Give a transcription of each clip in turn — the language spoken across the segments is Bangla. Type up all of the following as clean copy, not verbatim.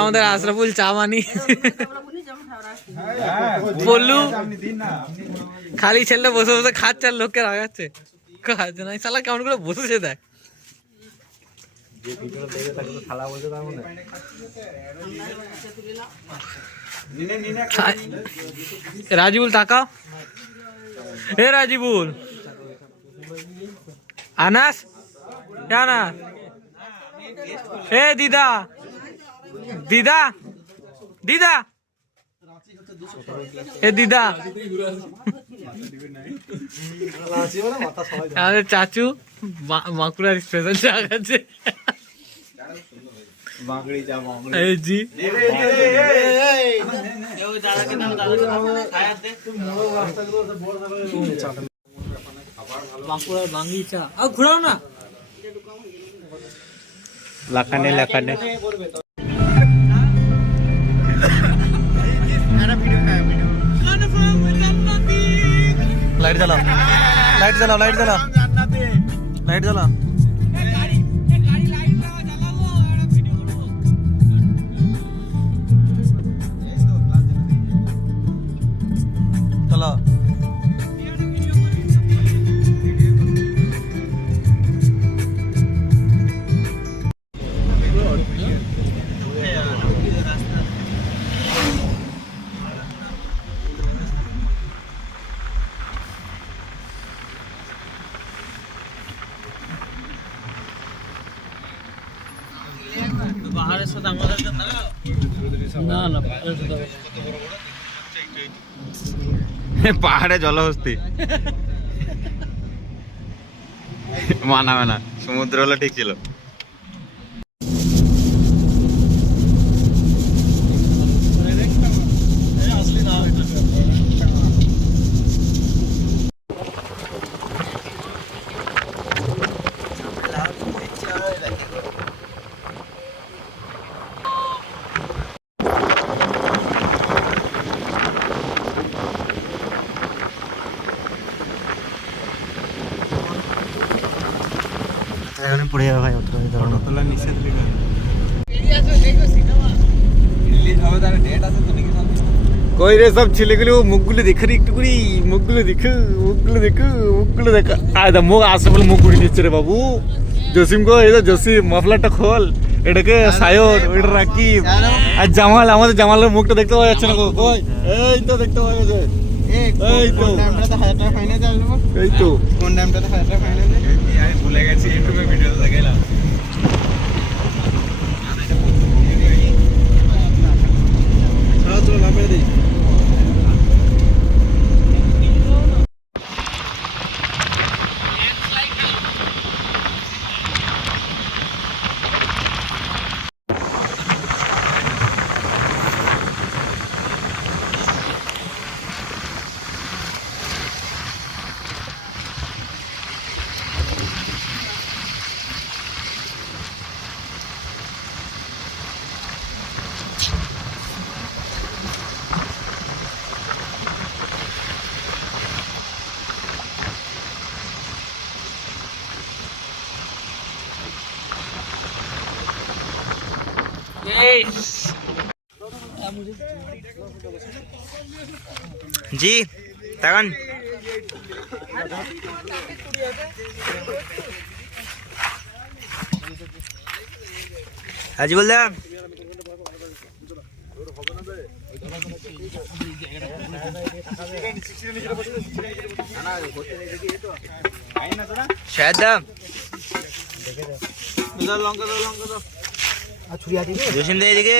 আমাদের আশরাফুল চা মানি বললু খালি ছেলে বসে বসে খাচ্ছে আর লোককে রাগাচ্ছে। কাজ নাই শালা কেমন করে বসেছে দেখ। রাজিবুল তাকাও, এ রাজিবুল, আনাস আনাস, এ দিদা দিদা দিদা, এ দিদা আমাদের চাচু বাঁকুড়ার স্পেশাল চা খাচ্ছে। বাঁকুড়ার বাঙ্গি চা ঘুরাও না লাখানে লাখানে। लाइट जला लाइट जला लाइट जला लाइट जला चला পাহাড়ে জলহস্তি মানাবে না, সমুদ্র হলে ঠিক ছিল। পড়ে যাবে ভাই, তোলা নিষেধ লেখা কই রে সব ছেলেগুলো মুখগুলো দেখে একটু করে, মুখগুলো দেখো মুখগুলো দেখো মুখগুলো দেখো। আদা মুখ আসে বলে মুখ ঘুরে নিচ্ছে রে বাবু। জসিম গো এই জসিম মাফলারটা খোল, এটাকে সায়র ওইটা রাকিব আর জামাল, আমাদের জামালের মুখটা দেখতে পাওয়া যাচ্ছে না গো। কই এই তো দেখতে পাওয়া যাচ্ছে, এই তো এই তো কোন নামটাতে 1000 টাকা ফাইনাল আমি ভুলে গেছি, ইউটিউবে ভিডিওতে দেখাইলাম। চলো নামে দেই। जी तगन हाजी बोल दे शायद জসিম দে এদিকে।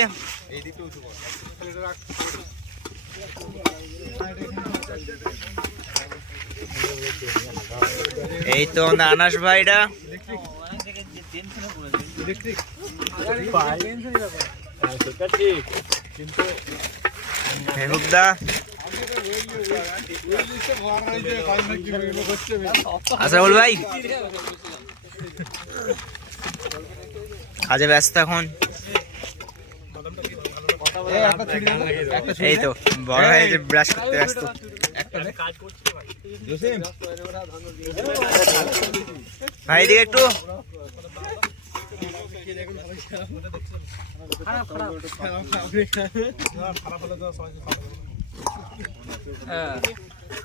এই তো আনাস ভাইটা মেহবুবদা আসরাফুল ভাই কাজে ব্যস্ত এখন। এই তো বড় ভাই যে ব্রাশ করতে ব্যস্ত। ভাই দিকে একটু খারাপ হলে তো সবাই হ্যাঁ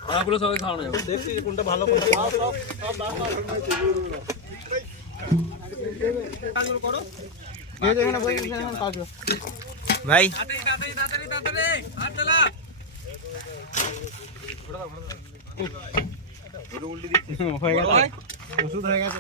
খারাপগুলো সবাই খাওয়ানো যাবে দেখছি কোনটা ভালো করো ভাই ওষুধ হয়ে গেছে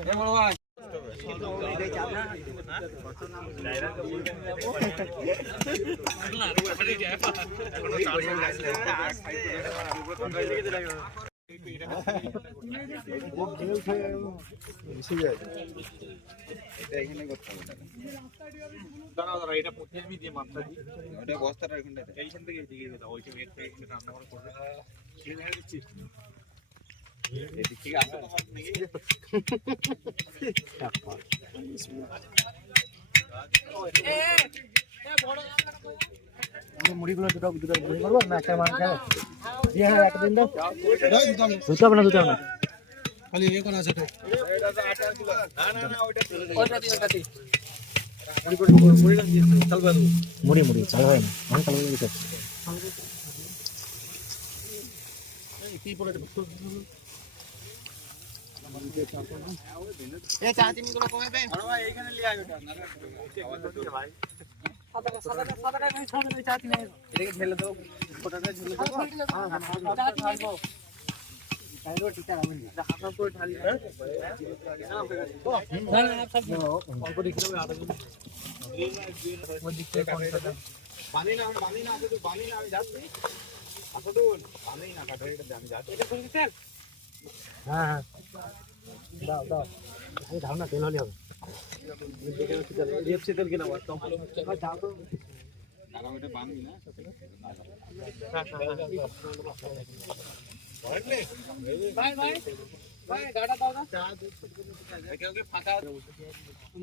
এটা প্রথমে আমি দিয়ে মাত্রা দিই ওটা বস্তাটা এইখান থেকে দিয়ে দাও ওইটা রান্না করে করবে দিচ্ছি এদিক থেকে আসো মুড়িগুলো দুটো মুড়ি করবো না একটা মান খাবে দিয়ে হ্যাঁ একটা দিন দাও দুটো হবে না খালি ইয়ে করা আছে মুড়ি চাল হয় না মান চাল দিতে কি পড়ে এই চা চিনি গুলো কমে দেন আরে ভাই এইখানে লিয়ে আয় ওটা ভাই সাদাটা আমি ছাড়বে না চা চিনি এটাকে ঢেলে দাও ফোটাটা ঢেলে দাও চা চিনি দাও তাইরো টিকা রাখবেন না হাফ করে ঢালি না না সব অল্প দিকে আদা ওই দিক থেকে বানি না তো বানি না আমি যাচ্ছি আসো তো বানি না কাটা এটা আমি যাচ্ছি এটা করে দিতেন হ্যাঁ দাও এই ধারণা তেল হলে হবে রিপসি তেল কিনা বাস কম দাও তো লাগাও এটা বানবি না ভাই গাড়া দাও না চা ওকে ফাঁকা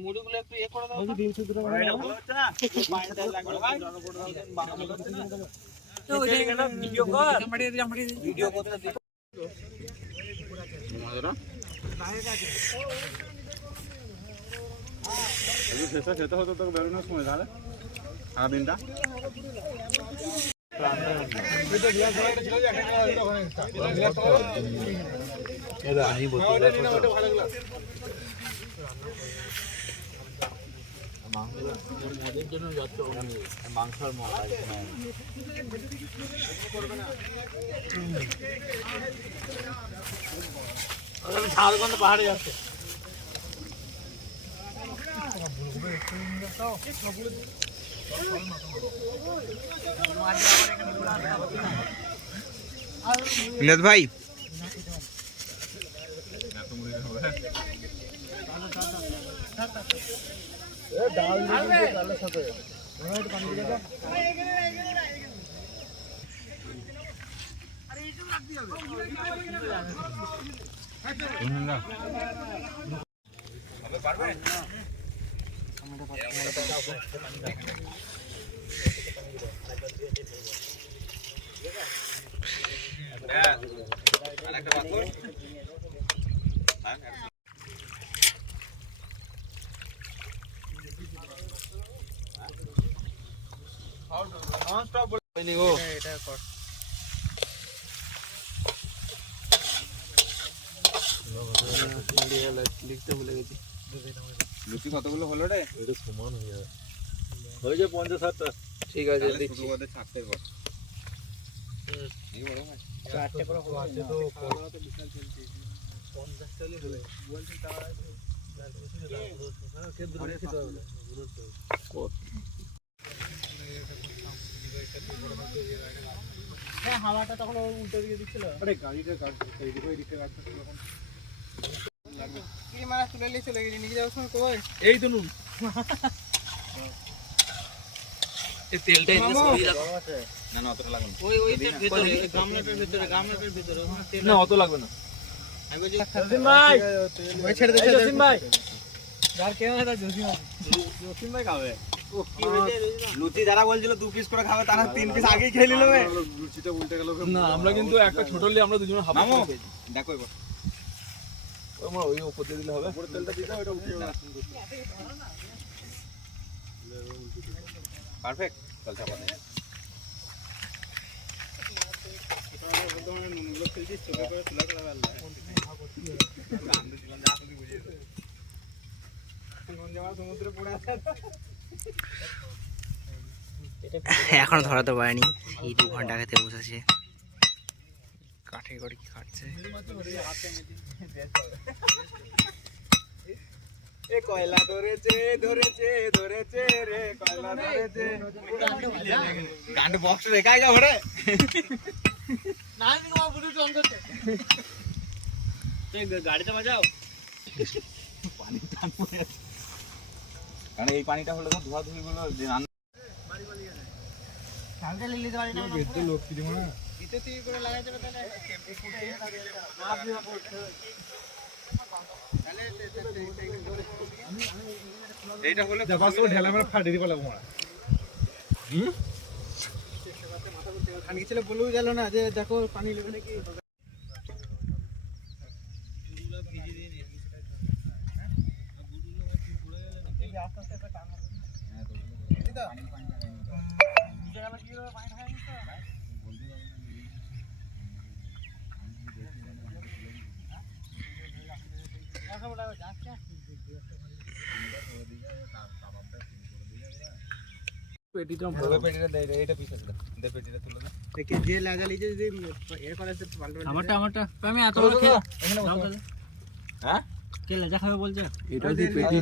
মুড়িগুলো একটু ইয়ে করে দাও ওই দিন শুধু এটা ভালো হচ্ছে না পানি তেল লাগবে ভাই জল করে দাও দেন বানাবো না তো ওই কেন ভিডিও কর ভিডিও করতে দিই মজাটা খেতে হতো তোকে বেরোনোর সময় তাহলে সারাদিনটা মাংসের ঝাড়খণ্ড পাহাড়ে যাচ্ছে মিলাদ ভাই লিখতে ভুলে গেছি লুচি কতগুলো হলো রে এটা সমান হয়ে যাবে হয়ে যায় 50-60টা ঠিক আছে দেখছি ওদের ছাড়তে পার এই বড় ভাই চারটে করে আছে তো 50 টালি হলে বলছি তার কে দূরে খেতে হবে হ্যাঁ হাওয়াটা তখন উল্টো দিকে দিচ্ছিল আরে গাড়িটা কাটছে এইদিকে ওইদিকে কাটছে তখন কি মারা তুলে নিয়ে চলে গেলি নিয়ে যাওয়ার সময় কই এই তো নুন এই তেলটা এনে সরিয়ে রাখো না না অতটা লাগবে না ওই ভিতরে গামলাটার ভিতরে ওখানে তেল না অত লাগবে না আমি বলছি জসিম ভাই ওই ছেড়ে দে জসিম ভাই যার কেন এটা জসিম ভাই খাবে ও কি হয়েছে লুচি যারা বলছিল 2 পিস করে খাবে তারা 3 পিস আগেই খেয়ে নিল বে লুচিটা উল্টে গেল না আমরা কিন্তু একটা ছোট লি আমরা দুজনে হাফ মামু দেখো এবার আমার ওই উপর দিয়ে দিলে হবে উপরে তেলটা দিতে ওটা উঠে যাবে পারফেক্ট চল চাপা দে এখন ধরাতে পারেনি, এই 2 ঘন্টা খেতে বসেছে, কাঠে করে কি খাচ্ছে। এ কয়লা ধরেছে ধরেছে ধরেছে রে কয়লা ধরেছে গান্ড বক্স রেখা গা ঘরে না দিকে মা বুড়ি তো অন্তত তুই গাড়িতে বাজাও পানি টান পড়ে আছে কারণ এই পানিটা হলো তো ধোয়া ধুই গুলো যে রান্না ঢালতে লিতে পারি না বেদ লোক কি দিব না দিতে তুই করে লাগাই দেবে তাহলে না দিও পড়ছে এইটা হলো দেখো সব ঢেলা মারা ফাড়ি দিবা লাগবো না খান গেছিল বলেও গেল না যে দেখো পানি লেবে নাকি পেটিটা পেটিটা দে এইটা পিছে দে পেটিটা তুলে দে দেখে যে লাগা লিজে যদি এর করে তো পাল্টা আমারটা আমি এত বড় খেয়ে এখানে বসো হ্যাঁ কে লেজা খাবে বলছে এটা দি পেটি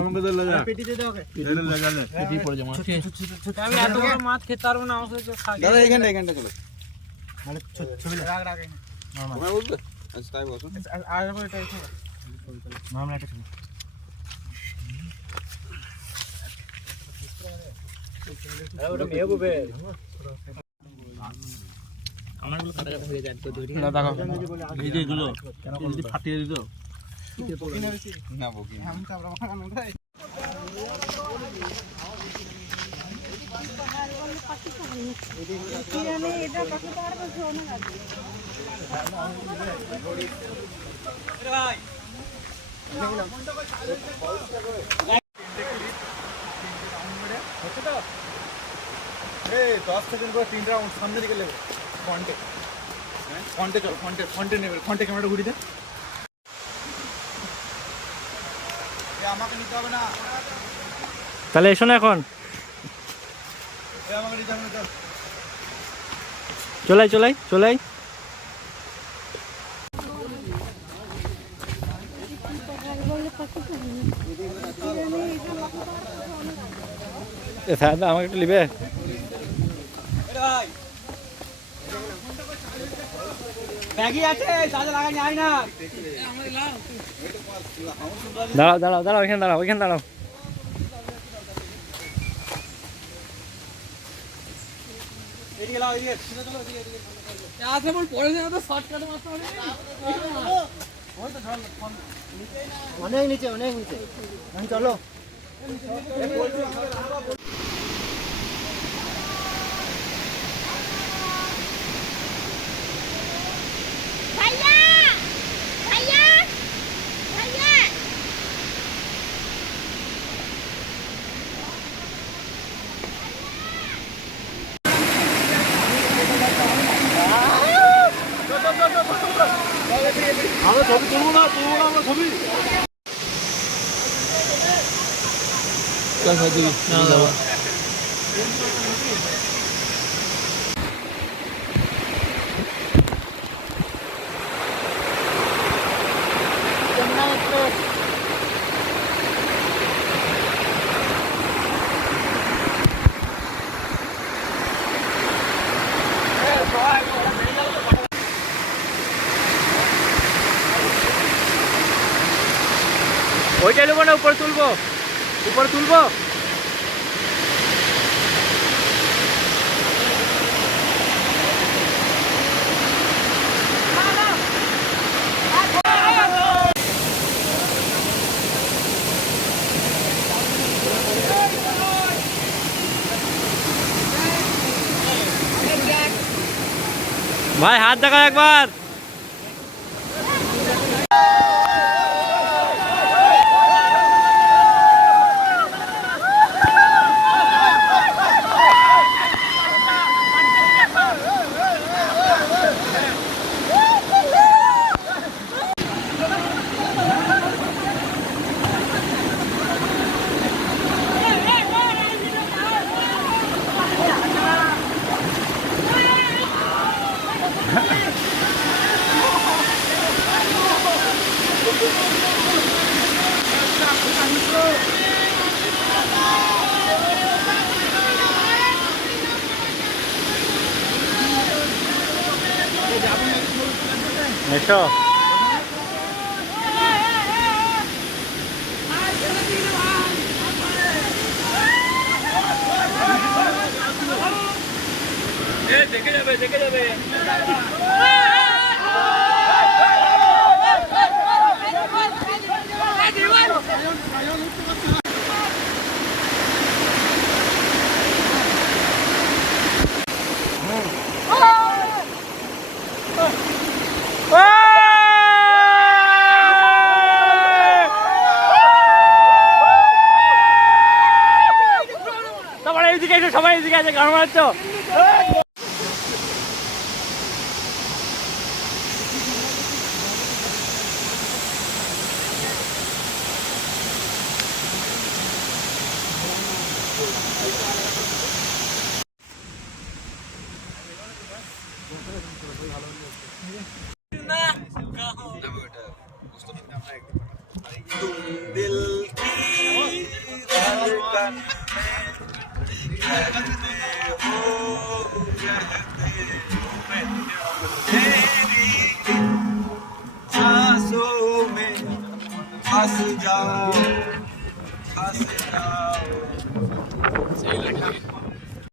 আমাকে তো লাগা পেটি দে দাও এটা লাগালে পেটি পড়ে যাবে আমি এত বড় মাছ খেতে পারবো না আমার সাথে খা দাদা এখানটা চলো মানে ছবি রাগ রাগ ওখানে বসবে আচ্ছা তাই বসো আর এটা মামলা এটা ছবি ওটা মেয়ে গোবে আমারগুলো কাটা কাটা হয়ে যায় তো ধরি না দেখো এই যে এগুলো যদি ফাটিয়ে দিত না বকি हम का ब्राह्मण আমরা এই 10 সেকেন্ড করে 3 রাউন্ড সামনে দিকে লেবে ফন্টে চল ফন্টে নেবে ফন্টে ক্যামেরাটা ঘুরিয়ে দে আমাকে নিতে হবে না তাহলে এসো না এখন আমাকে নিতে হবে না চলাই আমাকে একটু নিবে ব্যাগই আছে চার্জ লাগা যায় না। দাঁড়াও ওইখানে দাঁড়াও এদিকে লাও এদিকে চলো আচ্ছা বল পরে যাবে তো শর্টকাট মারতে হবে অনেক নিচে চলো আমরা ছবি তুলবো না আমরা ছবি ওইটা নেবো না উপরে তুলবো ভাই হাত দেখাও একবার এসো দেখে যাবে দেখে যাবে তারপরে এইদিকে এসে সবাই এদিকে আছে গান মারাচ্ছ सांसों में फंस जाओ फंस जाओ